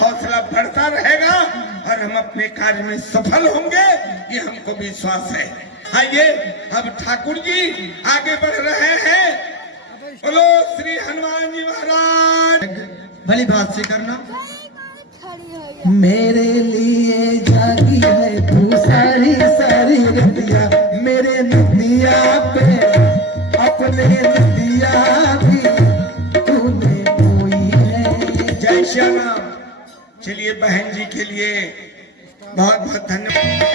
हौसला बढ़ता रहेगा और हम अपने कार्य में सफल होंगे, ये हमको विश्वास है। आइए अब ठाकुर जी आगे बढ़ रहे हैं। बोलो श्री हनुमान जी महाराज। भली बात से करना। मेरे लिए जागी है तू सारी सारी रतिया, मेरे नदिया पे अपने नदिया भी तूने कोई है। जय श्री राम। चलिए बहन जी के लिए बहुत बहुत धन्यवाद।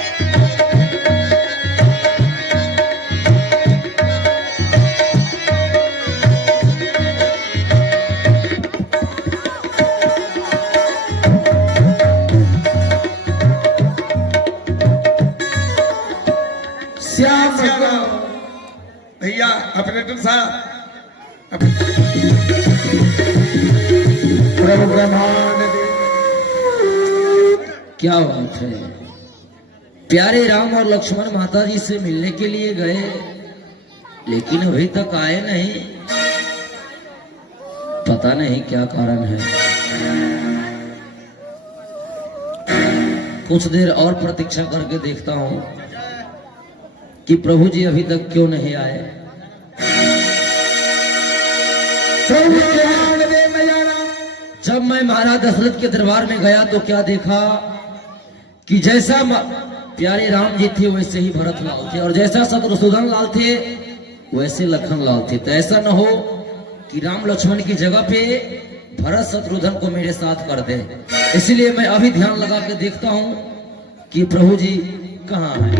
भैया ऑपरेटर साहब प्रभु ब्रह्मांड क्या बात है। प्यारे राम और लक्ष्मण माता जी से मिलने के लिए गए, लेकिन अभी तक आए नहीं। पता नहीं क्या कारण है। कुछ देर और प्रतीक्षा करके देखता हूं कि प्रभु जी अभी तक क्यों नहीं आए। जब मैं महाराज दशरथ के दरबार में गया तो क्या देखा कि जैसा प्यारे राम जी थे वैसे ही भरत लाल थे, और जैसा शत्रुघ्न लाल थे वैसे लखन लाल थे। तो ऐसा न हो कि राम लक्ष्मण की जगह पे भरत शत्रुघ्न को मेरे साथ कर दे। इसलिए मैं अभी ध्यान लगा के देखता हूं कि प्रभु जी कहाँ है।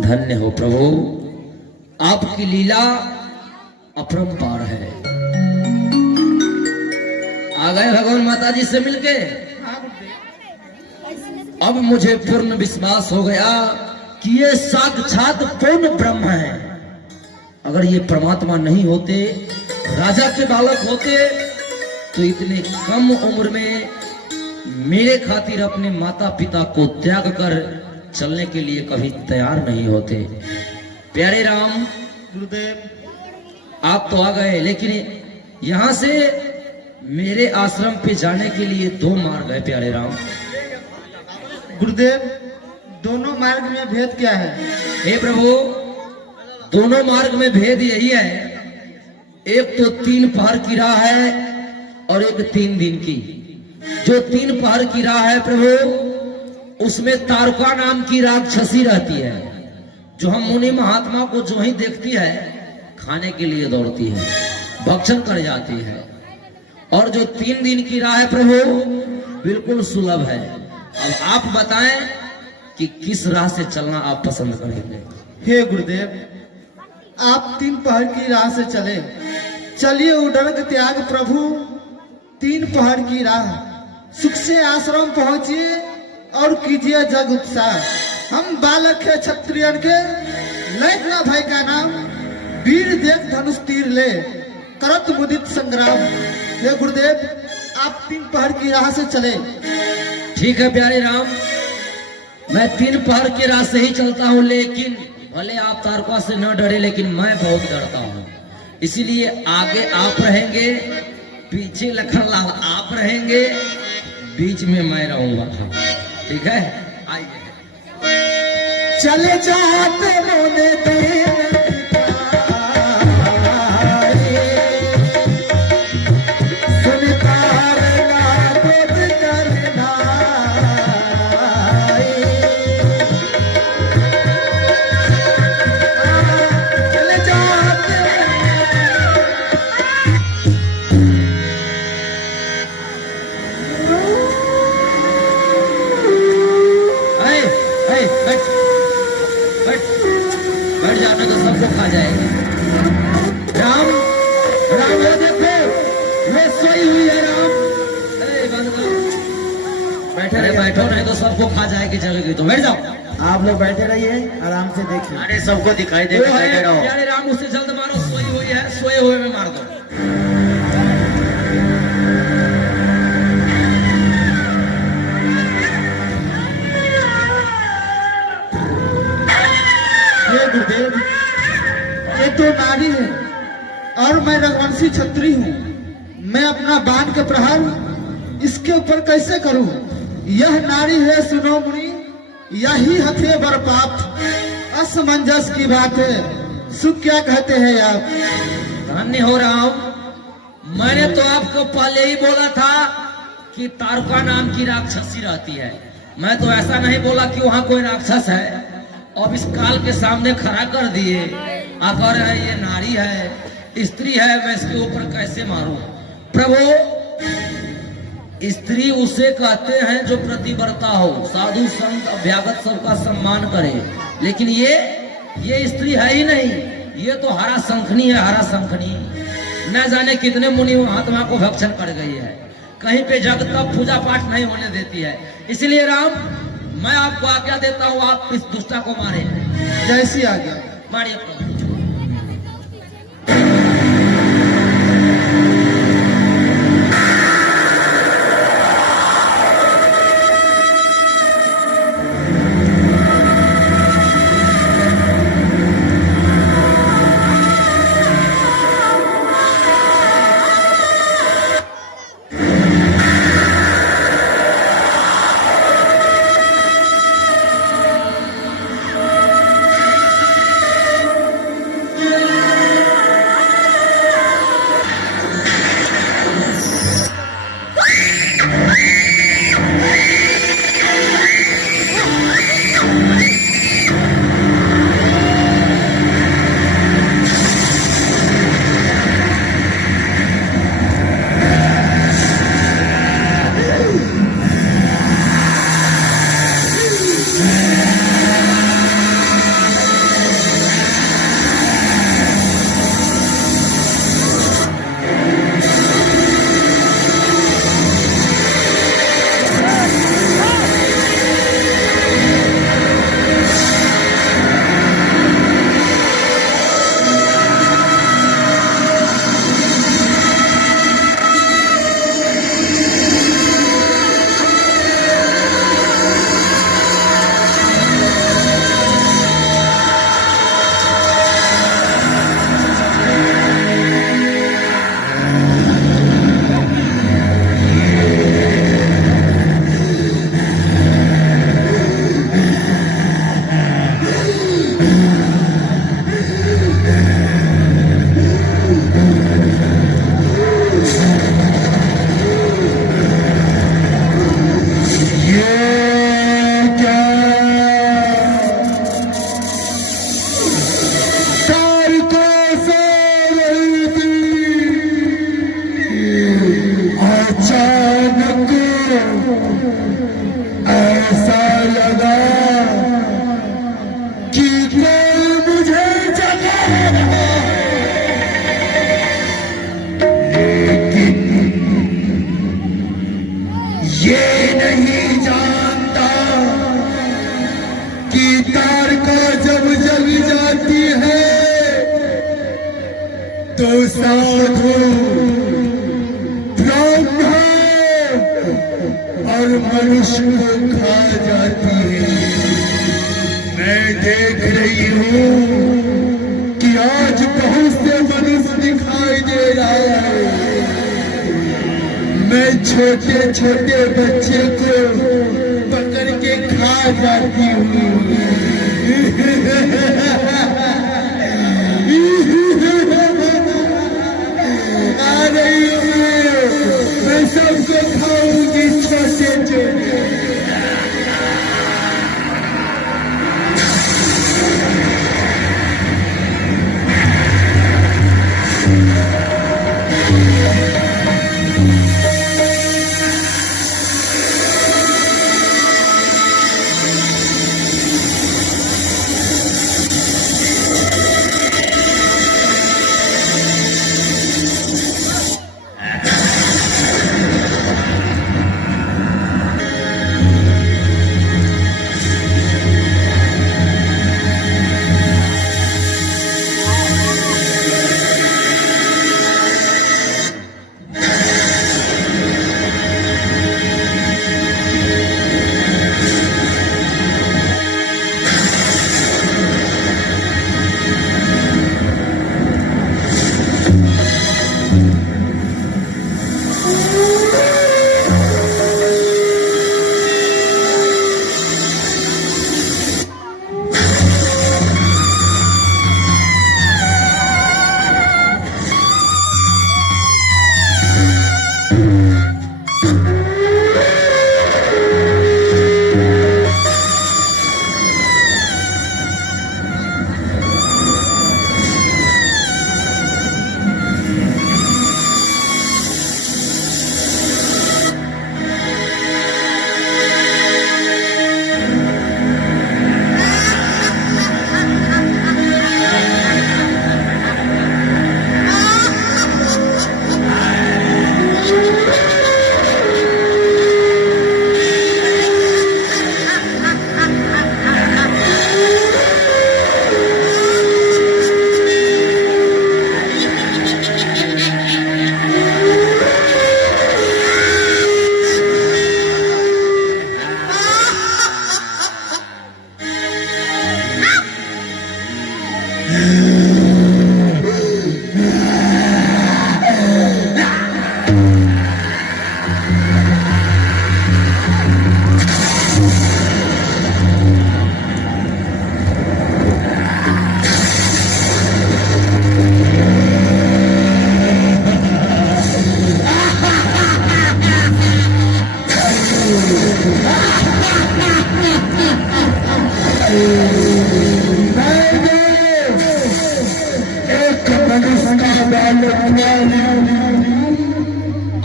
धन्य हो प्रभु, आपकी लीला अपरंपार है। आ गए भगवान माता जी से मिलके। अब मुझे पूर्ण विश्वास हो गया कि ये साक्षात पूर्ण ब्रह्म है। अगर ये परमात्मा नहीं होते, राजा के बालक होते, तो इतने कम उम्र में मेरे खातिर अपने माता पिता को त्याग कर चलने के लिए कभी तैयार नहीं होते। प्यारे राम गुरुदेव आप तो आ गए, लेकिन यहां से मेरे आश्रम पे जाने के लिए दो मार्ग है। प्यारे राम गुरुदेव, दोनों मार्ग में भेद क्या है? हे प्रभु, दोनों मार्ग में भेद यही है, एक तो 3 पहर की राह है और एक 3 दिन की। जो 3 पहर की राह है प्रभु, उसमें तारका नाम की राक्षसी रहती है, जो हम मुनि महात्मा को जो ही देखती है खाने के लिए दौड़ती है, भक्षण कर जाती है। और जो 3 दिन की राह है प्रभु, बिल्कुल सुलभ है। अब आप बताएं कि किस राह से चलना आप पसंद करेंगे। हे गुरुदेव, आप 3 पहर की राह से चले। चलिए उडरक त्याग प्रभु, 3 पहर की राह, सुख से आश्रम पहुंचिए और कीजिए जग उत्साह। हम बालक है क्षत्रियन के, लैला भाई का नाम, वीर देख धनुष तीर ले, करत मुदित संग्राम। हे गुरुदेव, आप 3 पहर की राह से चले। ठीक है प्यारे राम, मैं 3 पहर की राह से ही चलता हूँ, लेकिन भले आप तारका से न डरे, लेकिन मैं बहुत डरता हूँ। इसीलिए आगे आप रहेंगे, पीछे लखन लाल आप रहेंगे, बीच में मैं रहूंगा। ठीक है, आइए। चले जाते मोने खा जाएंगे। राम राम, ये देखो, ये सोई हुई है राम। अरे बंद करो। बैठे अरे रहिए। बैठो नहीं तो सबको खा जाएगी जगह की, तो बैठ जाओ। आप लोग बैठे रहिए, आराम से देखिए। अरे सबको दिखाई वो देगा, है बैठे रहो। प्यारे राम, उससे जल्द मारो, सोई हुई है, सोए हुए में मार दो। हे गुरुदेव, ये तो नारी है और मैं रघुवंशी क्षत्रिय हूँ। मैं अपना बाण के प्रहार इसके ऊपर कैसे करूं? यह नारी है सुनो मुनि, यही हथे बर पाप। असमंजस की बात है, सुख क्या कहते हैं आप? धन्य हो राम, मैंने तो आपको पहले ही बोला था कि तारका नाम की राक्षसी रहती है। मैं तो ऐसा नहीं बोला कि वहाँ कोई राक्षस है। अब इस काल के सामने खड़ा कर दिए, आकर है ये नारी है, स्त्री है, मैं इसके ऊपर कैसे मारूं? प्रभु, स्त्री उसे कहते हैं जो प्रतिव्रता हो, साधु संत अभ्यागत सबका सम्मान करे। लेकिन ये स्त्री है ही नहीं, ये तो हरा शंखनी है, हरा शंखनी। न जाने कितने मुनि महात्मा को भक्षण कर गई है, कहीं पे जग तब पूजा पाठ नहीं होने देती है। इसलिए राम, मैं आपको आज्ञा देता हूँ, आप इस दुष्टा को मारे। जैसी आ गया। मारिए प्रभु। ऐसा लगा कि कोई मुझे जगा रहा है, लेकिन ये नहीं जानता कि तारका जब जग जाती है तो साधु और मनुष्य को खा जाती है। मैं देख रही हूँ कि आज बहुत से मनुष्य दिखाई दे रहा है। मैं छोटे छोटे बच्चे को पकड़ के खा जाती हूँ। आ रही हूँ, मैं सबको खाऊंगी छोटे छोटे।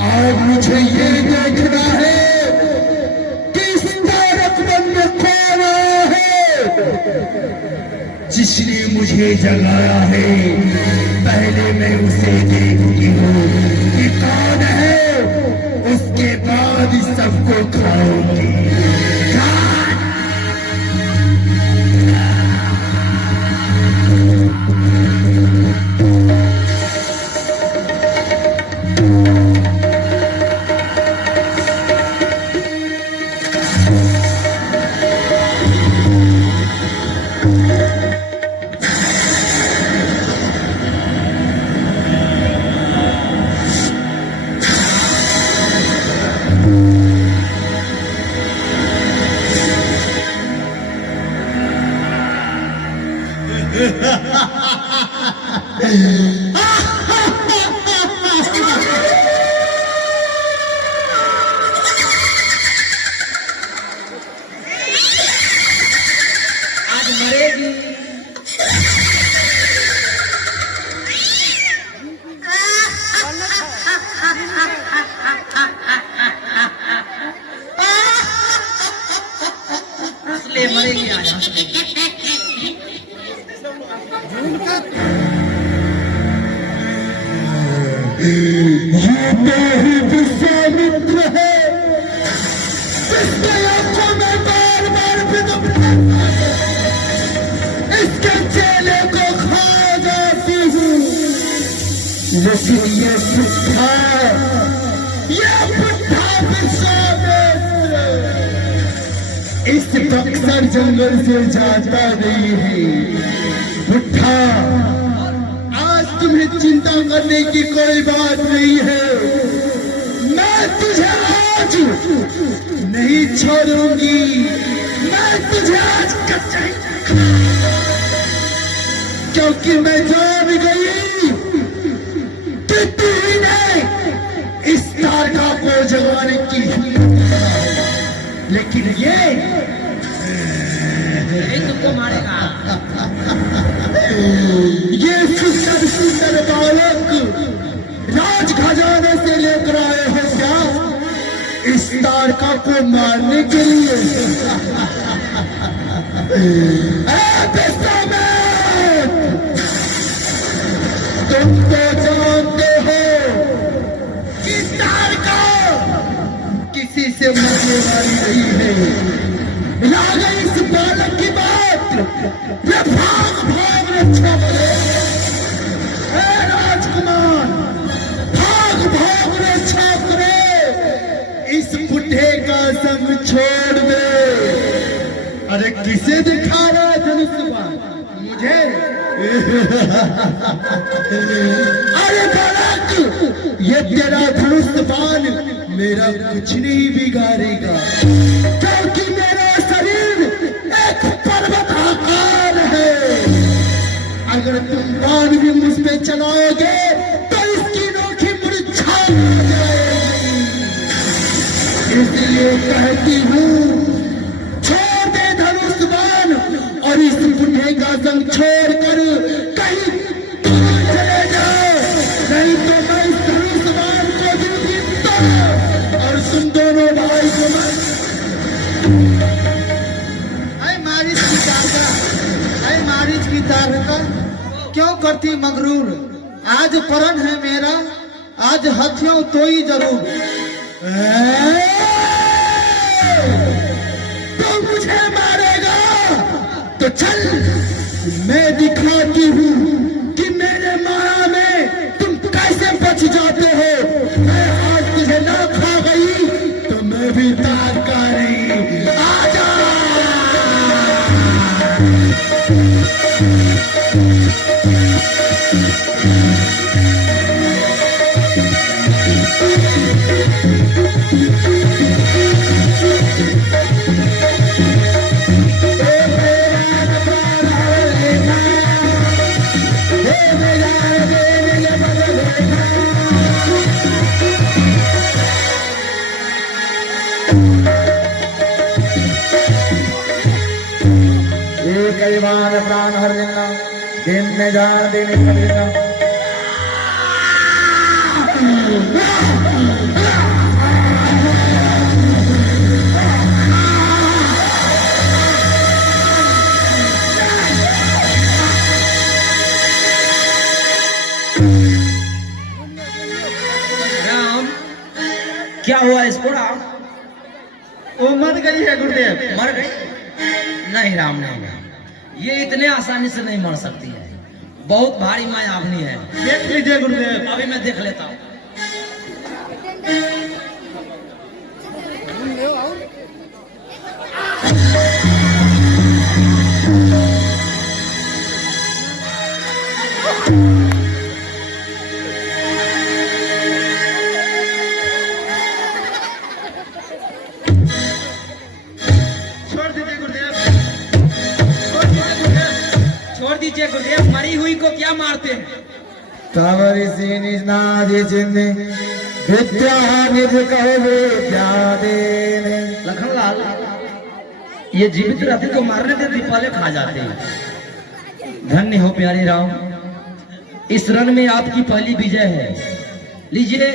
आज मुझे ये देखना है कि इस तारकमंद में कौन आया है। जिसने मुझे जगाया है पहले मैं उसे देखती हूँ कि कौन है, उसके बाद इस सबको खाऊंगी। आज मरेगी। हंसले मरेगी आज, हंसले। ये विश्वामित्र है, इसके आंखों में बार बार इसके चेले को खा जाती हूँ, लेकिन ये बुढ़ा विश्वामित्र इस बक्सर जंगल से जाता नहीं है। बुढ़ा, तुम्हें चिंता करने की कोई बात नहीं है। मैं तुझे आज नहीं छोड़ूंगी, मैं तुझे आज क्योंकि मैं जान गई कि तू ही ने इस तारका को जगाने की हिम्मत है। लेकिन ये तुमको मारेगा। ये सुंदर सुंदर बालक राज खजाने से लेकर आए हैं क्या इस तारका को मारने के लिए? तुम तो जानते हो कि तारका किसी से मरने वाली नहीं है। याद है इस बालक की बात, ये भाग भाग रक्षा करे। राजकुमार, भाग भाग रक्षा करे, इस बुढ़े का संग छोड़ दे। अरे किसे दिखा रहा है धनुष बाण? मुझे? अरे बालक, ये तेरा धनुष बाण मेरा कुछ नहीं बिगाड़ेगा, क्योंकि मेरा शरीर एक पर्वत आकार है। अगर तुम बाण भी मुझ पे चलाओगे तो इसकी नोखी मुरझा जाएगी। इसलिए कहती हूँ, छोड़ दे धनुष बाण और इस बुढ़े का संग छोड़कर कहीं दूर चले जाओ, नहीं तो मैं इस धनुष बाण को दूंगी और तुम दोनों भाई को मैं मारिच की तारका क्यों करती मगरूर? आज परण है मेरा, आज हथियों तो ही जरूर। तो मुझे मारेगा तो चल, मैं दिखाती हूँ कि मेरे माया में तुम कैसे बच जाते हो। मैं आज तुझे ना खा गई तो मैं भी तारका नहीं। आजा कई बार प्राण हर देना दिन में जान देने कर देना राम, क्या हुआ इसको राम? वो मर गई है गुरुदेव। मर गई? नहीं राम, नहीं राम, ये इतने आसानी से नहीं मर सकती है, बहुत भारी मायावनी है। देख लीजिए गुरुदेव। अभी मैं देख लेता हूँ। छोड़ दीजिए गुरुदेव। छोड़ दीजिए गुरुदेव, मरी हुई को क्या मारते हैं? तवरी सीनी नादि चिन्ने विद्या निधि कहो विद्या देने। लखनलाल, ये जीवित रहते तो मारने देती, पहले खा जाते हैं। धन्य हो प्यारे राम, इस रण में आपकी पहली विजय है। लीजिए,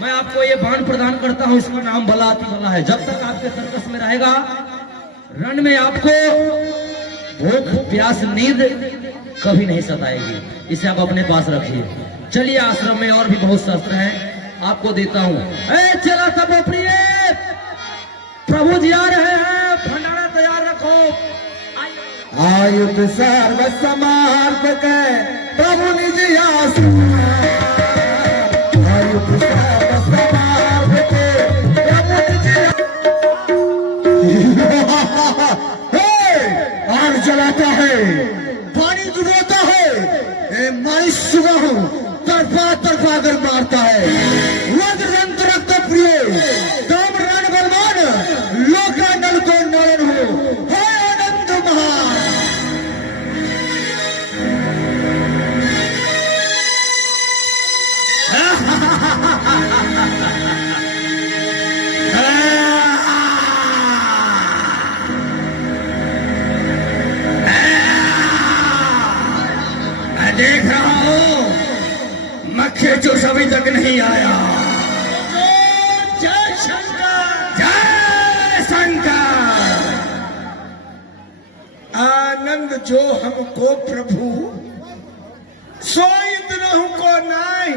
मैं आपको ये बाण प्रदान करता हूँ, इसका नाम बला अति बला है। जब तक आपके सर्कस में रहेगा, रण में आपको भूख प्यास नींद कभी नहीं सताएगी। इसे आप अपने पास रखिए। चलिए, आश्रम में और भी बहुत शस्त्र हैं, आपको देता हूँ। चला सब प्रिय, प्रभु जी आ रहे हैं, भंडारा तैयार रखो। आयुध सर्व समार्थ के प्रभु निज आस आयुध सर्व समार्थ के प्रभु निज आग जलाता है, पानी डुबाता है, मारी सुबह हूँ तरफा तरफा कर मारता है। वज्र रंत रक्त प्रिय दाम रण बलवान लोका नल को नयन हो आनंद महान। मैं देख रहा हूं मक्खी चूस अभी तक नहीं आया। जय शंकर, जय शंकर। आनंद जो हमको प्रभु सोई दिन को नाई,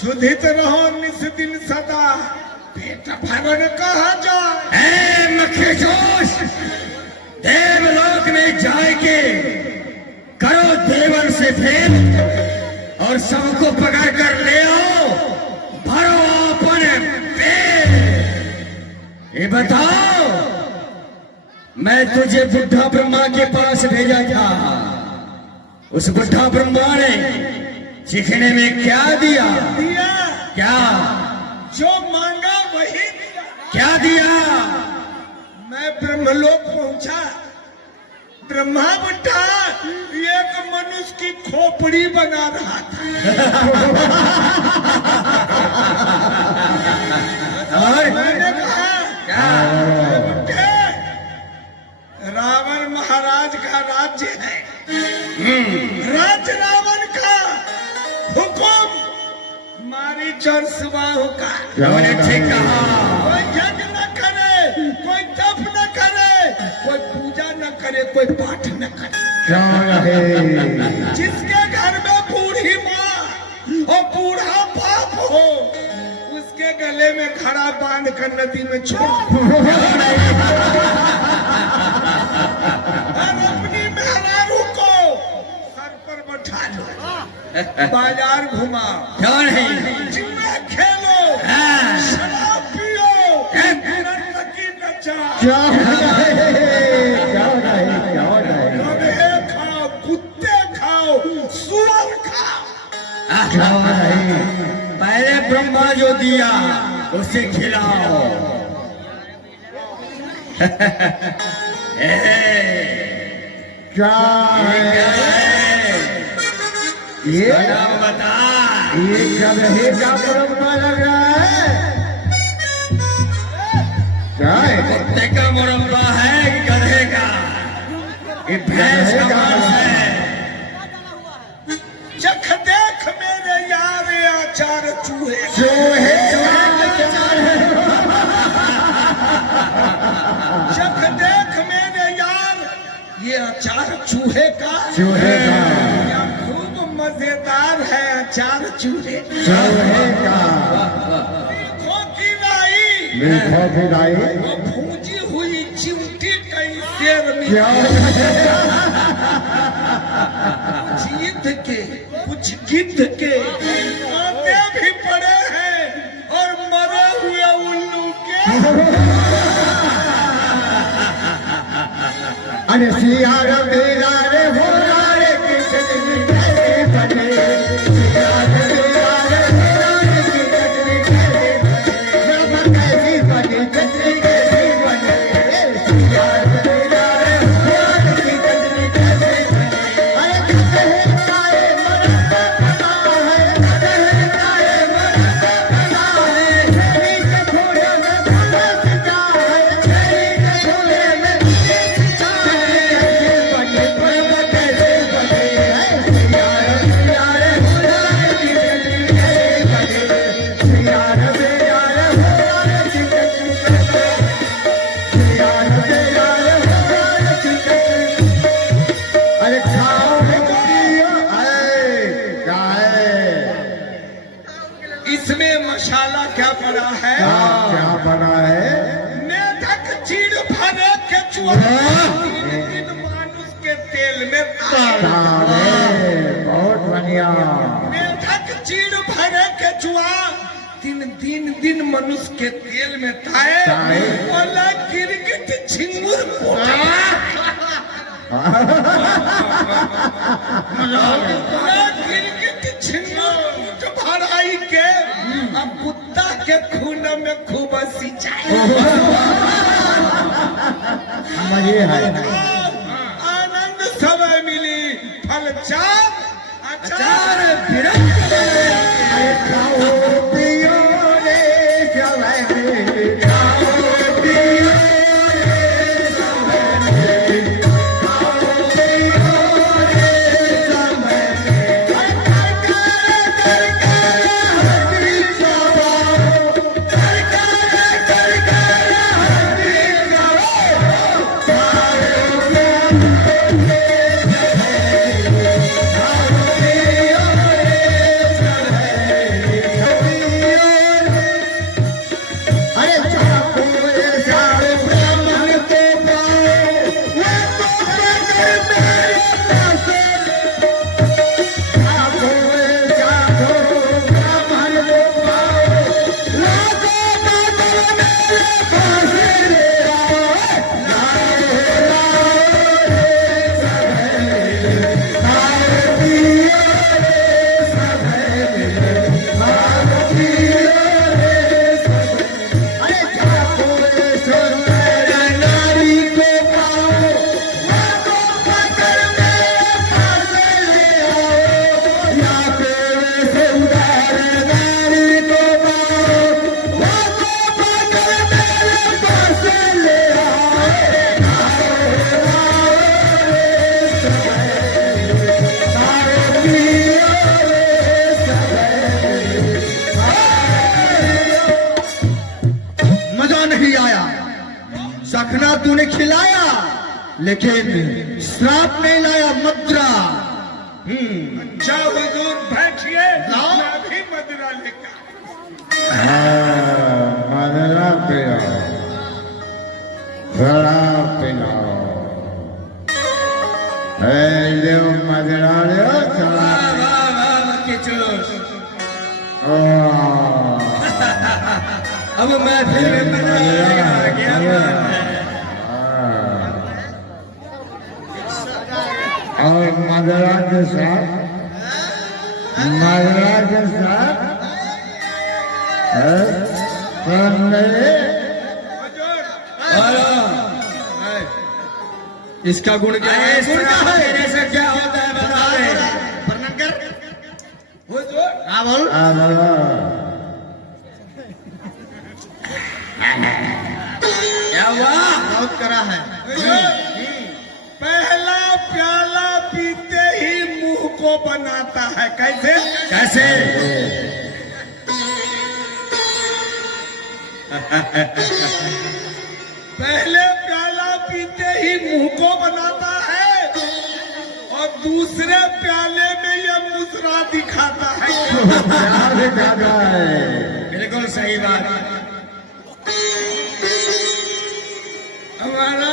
शुद्धित रहो निस दिन सदा, पेट भगन कहा जाए। मक्खी चूस, देवलोक में जाके करो देवन से भेंट और सबको पकड़ कर ले आओ, भरो अपने पेट। ये बताओ, मैं तुझे बुढ़ा ब्रह्मा के पास भेजा था, उस बुढ़ा ब्रह्मा ने चिखने में क्या दिया? क्या? जो मांगा वही दिया। क्या दिया? मैं ब्रह्मलोक पहुंचा, ब्रह्मा बुढ़ा एक मनुष्य की खोपड़ी बना रहा था। और मैंने कहा, क्या? रावण महाराज का राज्य है, राज्य रावण का, हुकुम मारीच और सुबाहु का। ठीक कहा। कोई यज्ञ न करे, कोई तप न करे, कोई पूजा न करे, कोई पाठ न करे। जिसके घर में बूढ़ी माँ और बूढ़ा बाप हो, उसके गले में खड़ा बांध कर नदी में छोड़ और अपनी मेहरारू को सर पर बैठा लो, बाजार घुमाओ, जुए खेलो, शराब पियो, नर्तकी नचाओ, खाओ, कुत्ते था। क्यों नहीं? पहले ब्रह्मा जो दिया उसे खिलाओ। क्या ये नाम बता। ये गधे का मुरब्बा लग रहा है। क्या है? कुत्ते का मुरब्बा है, गधे का। ये भैंस का मांस है। चख देख मेरे यार अचार चूहे चूहे का अचार है। चख देख मेरे यार ये अचार चूहे का। चूहे का। क्या खूब मजेदार है अचार चूहे। चूहे का। मीठों की राई मीठो खिलाई। वो भूंजी हुई चिमटी कई शेर में। क्या? कुछ गिद्ध के कुछ गिद्ध के आते भी पड़े हैं और मरे हुए उल्लू के। अरे सिया रे मेरा रे हो रे कितनी कैसे बने। सिया रे मेरा रे मेरा रे कितनी कैसे बने। मैं कैसी बनी कितनी कैसी बने। सिया रे मेरा रे मेरा रे कितनी कैसे बने। अरे कितने काए मरता पता है। कितने काए मरता पता है। छेली के घोड़े में भूत जा है। छेली के घोड़े में भूत जा है। कैसे बने परम कैसे बने। सिया रे मेरा रे मेरा रे कितनी कैसे बने। सिया रे मेरा रे मेरा रे कितनी कैसे बने। सिया रे मेरा रे मेरा रे कितनी। अरे खाओ पियो। क्या है? इसमें मसाला क्या पड़ा है। क्या बना है? मेढक चीड़ भरे के चूहा तीन मानुष के तेल में ताड़। अरे बहुत बढ़िया। मेढक चीड़ भरे के चूहा दिन मनुष्य के तेल में ताए। ताए। बोला गिरगिट झिंगुर पोटा। बोला गिरगिट झिंगुर पोट भराई के अब कुत्ता के खून में खूब सिंचाई। मजे है। आनंद समय मिली फल चार अचार अरे खाओ पियो रे समय में। खाओ पियो रे समय में। खाओ पियो रे समय में। कर हरी चबाओ। कर हरी चबाओ। खाओ पियो अरे चाको सारे ब्राह्मण को पाओ। वो तो पकड़ मेरे पास। चाको ब्राह्मण को पाओ। वो तो पकड़ मेरे पास ले आओ। लाओ रे सभे। खाओ पियो रे सभे। खाओ पियो रे सभे। अरे चाको सुंदर नारी को पाओ। वो तो पकड़ मेरे पास ले आओ। या फिर सुंदर नारी को पाओ। वो तो पकड़ मेरे पास ले आओ। लाओ रे सभे। खाओ पियो रे सभे। मजा नहीं आया। सखना तूने खिलाया लेकिन श्राप नहीं लाया। मुद्रा। अच्छा हुजूर बैठिए मैं भी मदरा लेकर। मदरा पिलाओ। शराब पिलाओ। ले मदरा ले शराब। अब मैं फिर में आ गया। और मदरा के साथ महाराज के साथ कौन नहीं? इसका गुण क्या है? गुण क्या है? देने से क्या होता है बता रहे? वर्णन कर। हुजूर हाँ बोल। क्या हुआ? बहुत करा है। पहला प्याला पीते ही मुंह को बनाता है। कैसे? कैसे? पहले प्याला पीते ही मुंह को बनाता है और दूसरे प्याले में ये मुस्कुरा दिखाता है। क्या दिखाता है? बिल्कुल सही बात। हमारा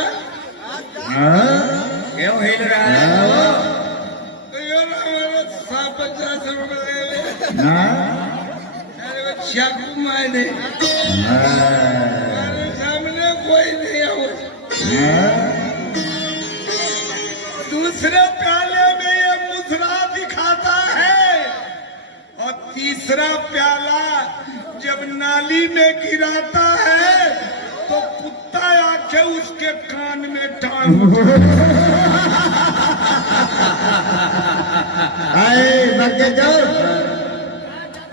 क्यों हिल रहा है? तो यार हमारा 150 रुपए ले ले। अरे वो चाकू मार दे। हमारे सामने कोई नहीं है। दूसरे प्याले में ये मुस्कुरा दिखाता है और तीसरा प्याला जब नाली में गिराता है तो कुत्ता आके उसके कान में टांग।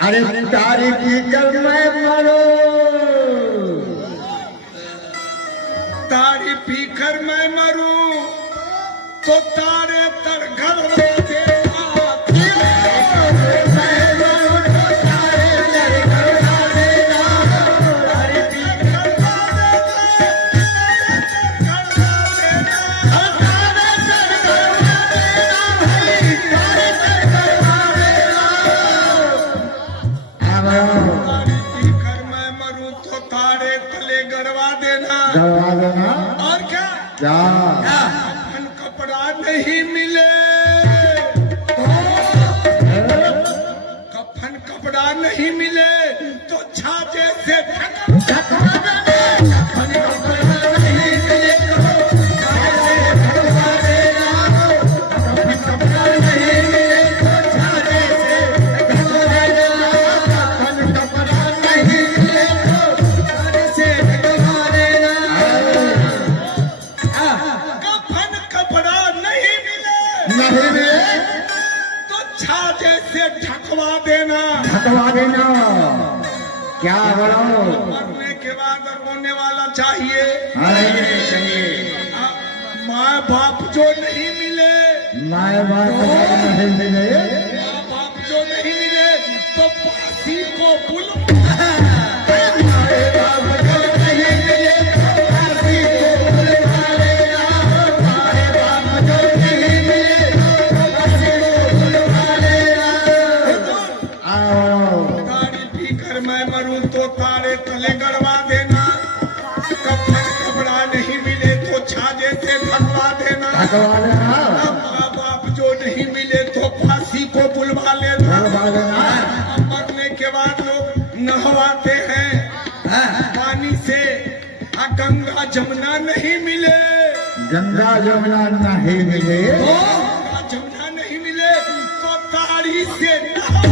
अरे तारी की कर मैं मरो, तारी पीकर मैं मरूं तो तारे तरघर हो देगा। तारी पीकर मैं मरूं तो तारे तले गड़वा देना। करवा देना। और क्या? क्या? अपन कपड़ा नहीं मिले कफन कपड़ा नहीं मिले तो छाजे से कफन कपड़ा नहीं मिले नहीं मिले तो छाजे से ढकवा देना। हटवा देना। क्या करो? मरने के बाद रोने वाला चाहिए। चाहिए। माँ बाप जो नहीं मिले माए बाप नहीं मिले। माँ बाप जो नहीं मिले तो फांसी को बुला। तारी पीकर मैं मरूं तो तारे तले गड़वा देना। कफन कपड़ा नहीं मिले तो छाजे से ढकवा देना। हटवा देना। माँ बाप जो नहीं मिले तो फांसी को बुलवा लेना। हटवा देना। मरने के बाद लोग नहवाते हैं पानी से। गंगा जमुना नहीं मिले गंगा जमुना नहीं मिले गंगा जमुना नहीं मिले तो ताड़ी से नहवा।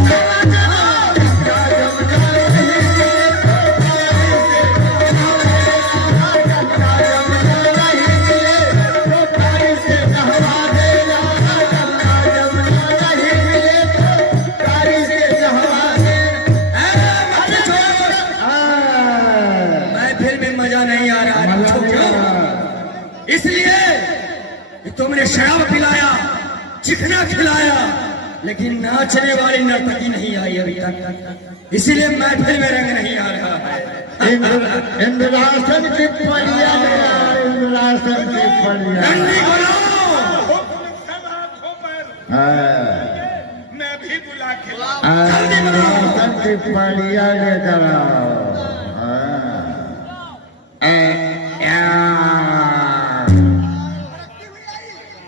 इसलिए तुमने शराब पिलाया, चिकना खिलाया, लेकिन नाचने वाली नर्तकी नहीं आई अभी तक। इसीलिए महफिल में रंग नहीं आ रहा है। इंद्रासन की पलिया इंद्रासन की पलिया। डंडी बनाओ। मैं भी बुला के इंद्रासन की पलिया लेकर आओ।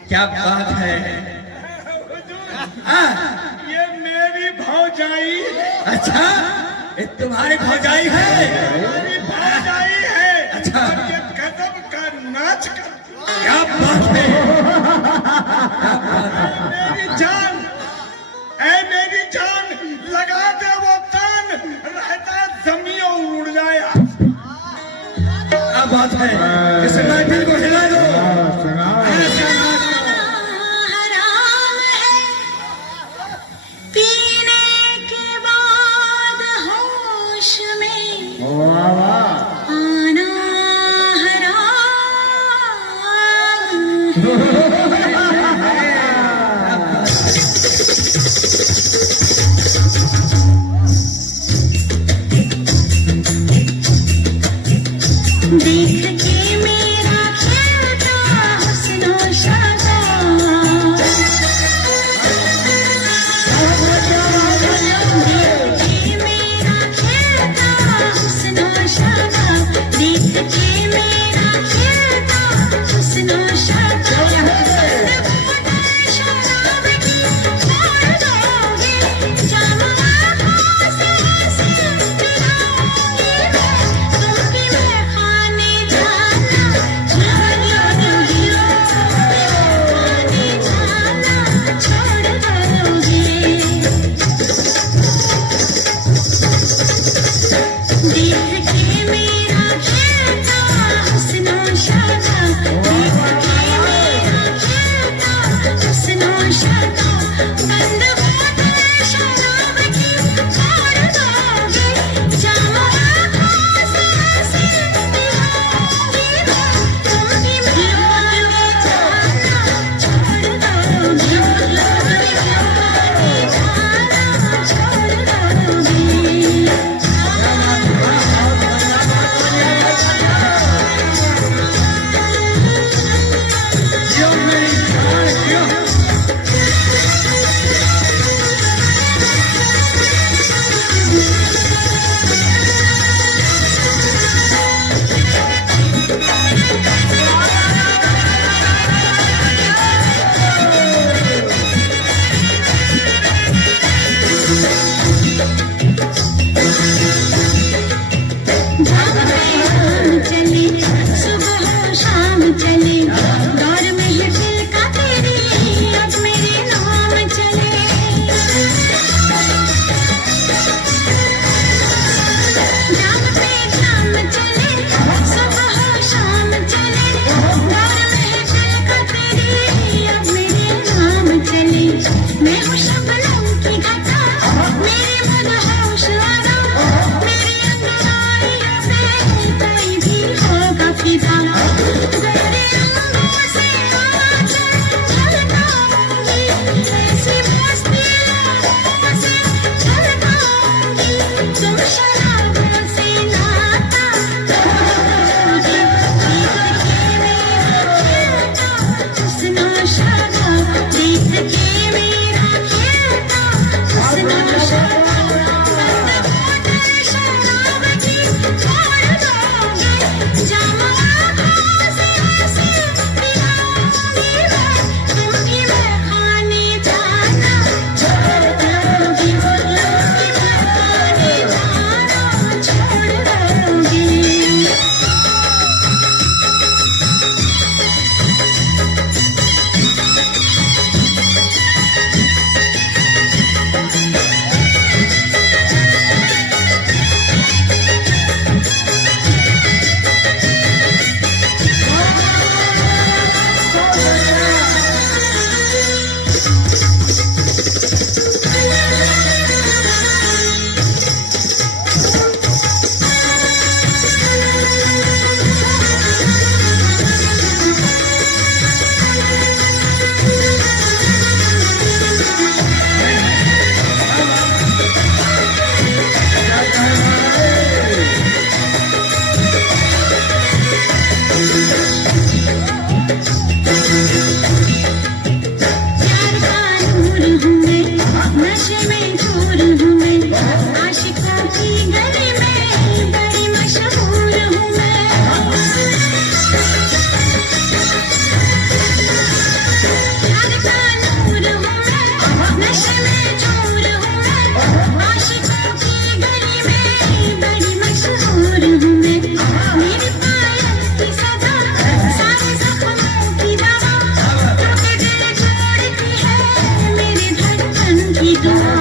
क्या बात है? ये मेरी भौजाई। अच्छा, ये तुम्हारी भौजाई है? मेरी भौजाई है। अच्छा। और ये गजब का नाच करती है। क्या बात है? मेरी जान, ऐ मेरी जान। है, इस महफिल को हिला दो। हराम है पीने के बाद होश में आना हराम देख के मेरा खेलता हुस्न शादा देख के मेरा खेलता हुस्न शादा देख के मेरा खेलता हुस्न शादा शराब की छोड़ दोगे जाम आँखों से हंसी पिलाओगी तुम भी मैं खाने जाना छोड़ दोगी खाने जाना छोड़ दोगी देख के मेरा खेलता हुस्न शादा देख के मेरा खेलता हुस्न शादा बंद होते शराब की छोड़ दोगे जाम आँखों से हंसी पिलाओगी तुम भी मैं खाने जाना छोड़ दोगी खाने जाना छोड़ दोगी चले सुबह हो शाम चले दौर में ही दिल का तेरे अब मेरे नाम चले जाम पे शाम चले सुबह हो शाम चले दौर में ही दिल का तेरे अब मेरे नाम चले मैं हूँ शबनम की घटा मेरे मदहोश आरा मेरी अंगड़ाइयों से कोई भी होगा फिदा तेरे रंगों से आंचल झलकाऊंगी ऐसी मस्ती लोगों से झलकाऊंगी तुम शराबों से नाता तोड़ोगी देख के मेरा खेलता हुस्न शादा देख के मेरा खेलता हुस्न शादा बंद होते शराब की छोड़ दोगे जाम आँखों से हंसी पिलाओगी तुम भी मैं खाने जाना छोड़ दोगी तुम भी मैं खाने जाना छोड़ दोगी प्यार का नूर हूँ मैं नशे में चूर हूँ मैं आशिकों की गली में बड़ी मशहूर हूँ मैं प्यार का नूर हूँ मैं नशे में चूर हूँ मैं आशिकों की गली में बड़ी मशहूर हूँ मैं मेरी पायल की सदा सारे जख्मों की दवा टूटे दिल जोड़ती है मेरी धड़कन की दुआ